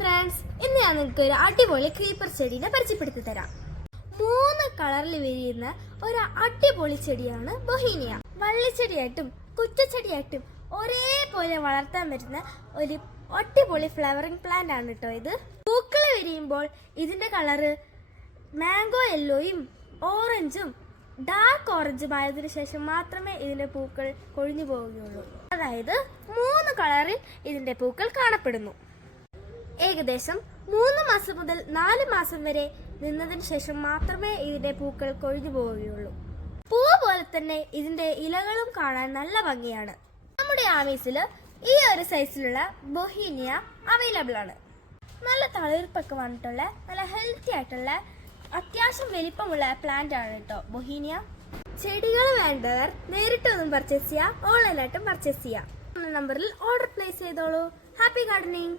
Friends, ഇന്ന് ഞാൻ നിങ്ങൾക്ക് ഒരു അടിപൊളി ക്രീപ്പർ ചെടീനെ പരിചയപ്പെടുത്തി തരാം. 3 കളറിൽ വിരിയുന്ന ഒരു അടിപൊളി ചെടിയാണ് ബൊഹീനിയ. വള്ളിച്ചെടിയായിട്ടും കുറ്റിച്ചെടിയായിട്ടും ഒരേപോലെ വളർത്താൻ പറ്റുന്ന ഒരു അടിപൊളി ഫ്ലവറിംഗ് പ്ലാന്റ് ആണ് കേട്ടോ ഇത്. പൂക്കൾ വിരിയുമ്പോൾ ഇതിന്റെ കളറ് മാംഗോ യെല്ലോയും ഓറഞ്ചും ഡാർക്ക് ഓറഞ്ചും ആയതിനു ശേഷം മാത്രമേ ഇതിന്റെ പൂക്കൾ കൊഴിഞ്ഞു പോവുകയുള്ളൂ. അതായത് 3 കളറിൽ ഇതിന്റെ പൂക്കൾ കാണപ്പെടുന്നു. ഏകദേശം 3 മാസം മുതൽ 4 മാസം വരെ നിന്നതിന് ശേഷം മാത്രമേ ഇതിന്റെ പൂക്കൾ കൊഴിഞ്ഞു പോവുകയുള്ളൂ. പൂവ് പോലെ തന്നെ ഇതിന്റെ ഇലകളും കാണാൻ നല്ല ഭംഗിയാണ്. നമ്മുടെ ആമീസില് ഈ ഒരു സൈസിലുള്ള ബൊഹീനിയ അവൈലബിൾ ആണ്. നല്ല തളിർപ്പൊക്കെ വന്നിട്ടുള്ള നല്ല ഹെൽത്തി ആയിട്ടുള്ള അത്യാവശ്യം വലിപ്പമുള്ള പ്ലാന്റ് ആണ് കേട്ടോ ബൊഹീനിയ. ചെടികൾ വേണ്ടവർ നേരിട്ടൊന്നും പർച്ചേസ് ചെയ്യാം, ഓൺലൈനായിട്ടും പർച്ചേസ് ചെയ്യാം. നമ്പറിൽ ഓർഡർ പ്ലേസ് ചെയ്തോളൂ. Happy gardening.